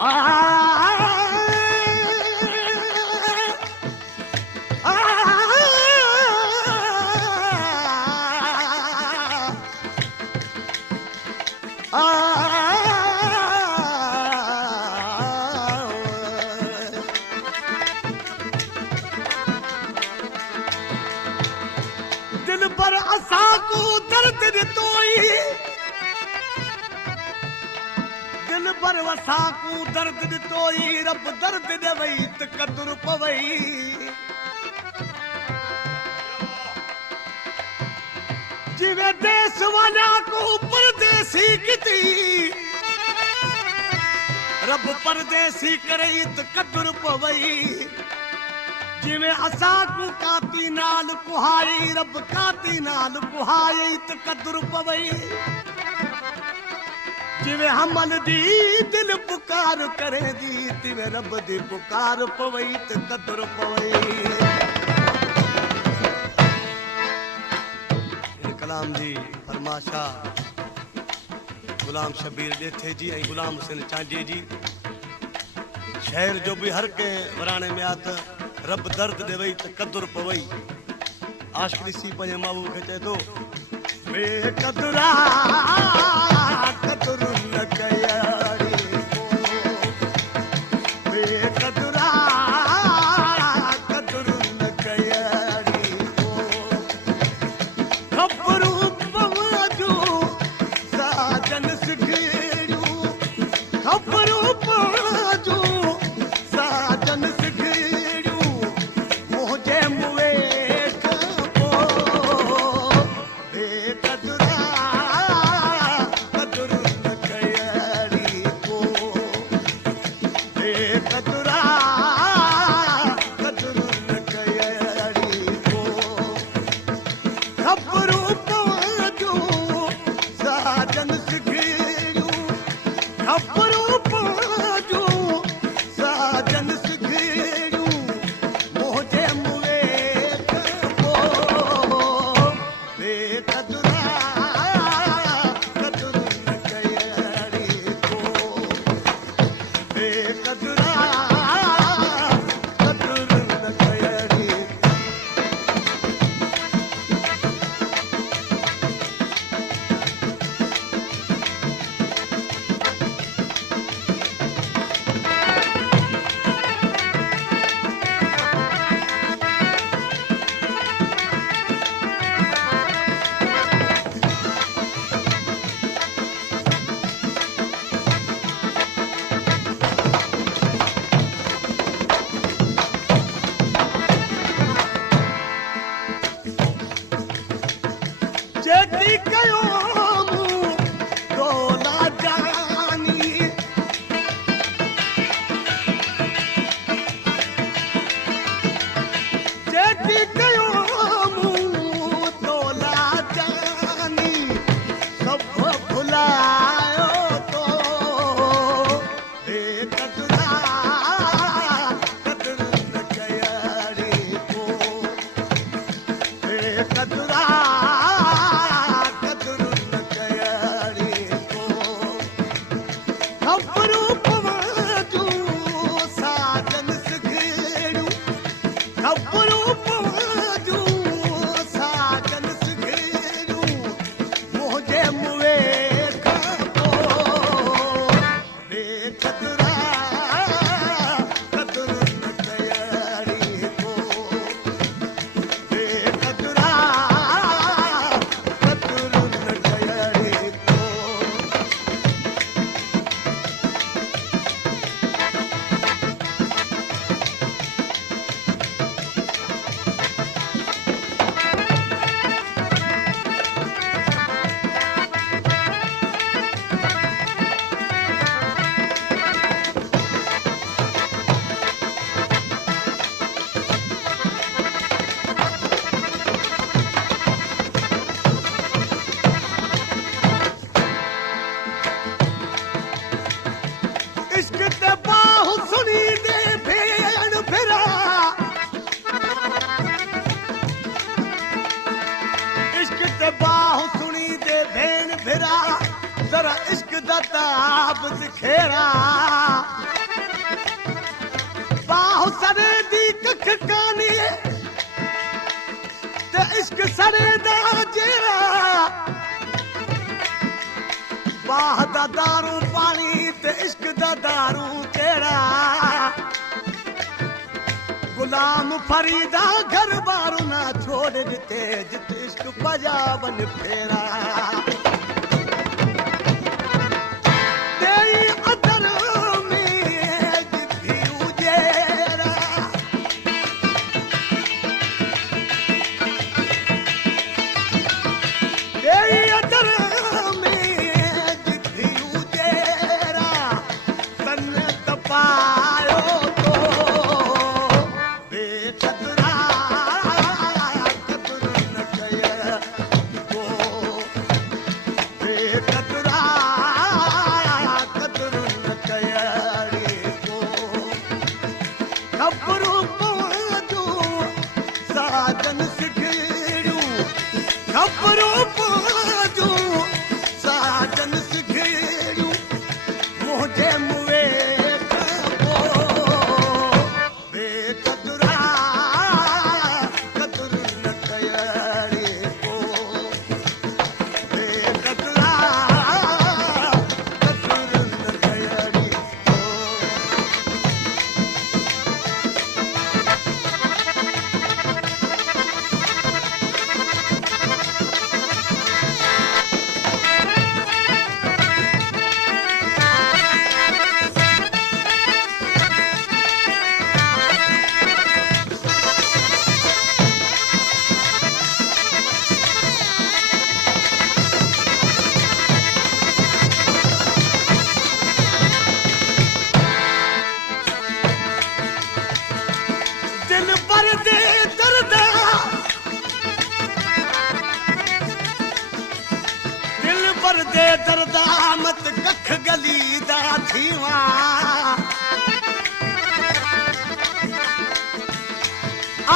दिल पर असां को दर्द ॾितोई दिल पर असां को दर्द ॾितोई रब दर्द ॾेवई त क़दुर पवई जिवे देश वाला को परदेसी किती रब परदेसी करई त क़दुर पवई जिवे असां को काती नाल कुहाई रब काती नाल कुहाई त क़दुर पवई जिवे हमल दी दिल पुकार करे दी तिवे रब दी पुकार पवई त क़दुर पवई कलाम जी फरमाशा गुलाम शबीर ॾेथे जी ऐं गुलाम हुसैन चांडीअ जी शहर जो भी हर के वराणे में आ त रब दर्द ॾेवई त क़दुर पवई आशिक़ ॾिसी पंहिंजे महबूब खे चए थो बेक़दुरा क़दुर न कयाड़ी बेक़दुरा क़दुर न कयाड़ी ख़बरूं पवजूं साजन सिखड़ियूं ख़बरूं पवजूं साजन जरा इश्क दा ताब दिखेरा आह दा दारू पानी ते इश्क दा दारू तेरा गुलाम फरीदा घर बारू ना छोड़ दिते जिते इश्क पजावन फेरा तेरी अदर में जिथी उजेरा तेरी अदर में जिथी उजेरा तन तपायो तो बेकदरा कदर न कय को बेकदरा कदर न कय को खबरू पवंदू साजन सिखड़ू खबरू पवंदू साजन सिखड़ू मुझे मुए बेकदरा कदर न कय को बेकदरा कदर न कय को दिल पर दे दर्द दिल पर दे दर्द मत कख गली दा थीवा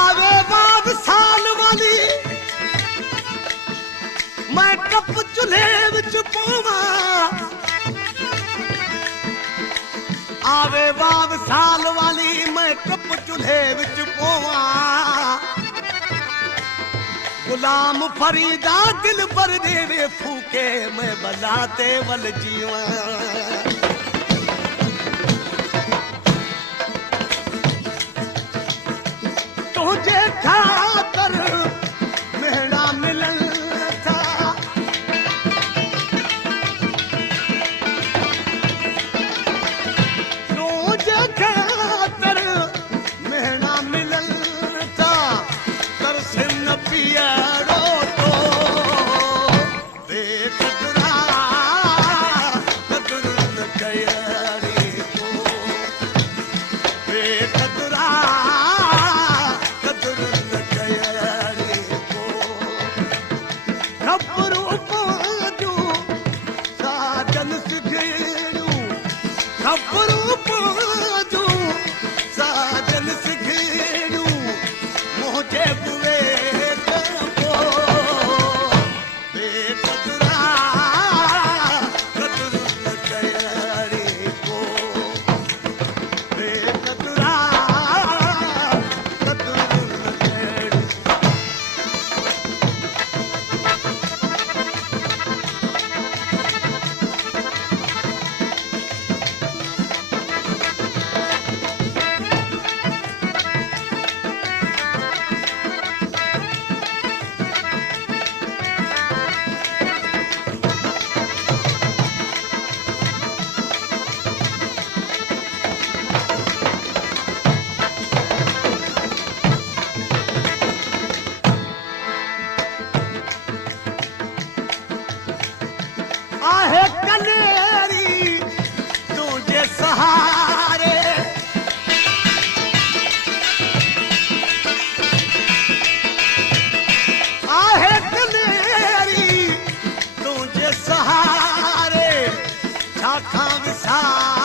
आवे बाद साल वाली मैं कप चुल्हे विच पावा आवे बाब साल वाली मैं कप चूल्हे विच पोवा गुलाम फरीदा दिल पर देवे फूके मैं बलाते वल जीवा तुझे खातर मेरा मिलन था तुझे खातर मेरा मिलन था तरस न पियारो तो बेकदरा कदर न कय को बेकदरा कदर न कय को खबरू पवंदू साजन सिखड़ू खबरू पवंदू साजन सिखड़ू मुझे बुए को बेकदरा कदर न कय को बेकदरा कदर न कय आहे कनेरी तुझे सहारे आहे कनेरी तुझे सहारे छाखा विसार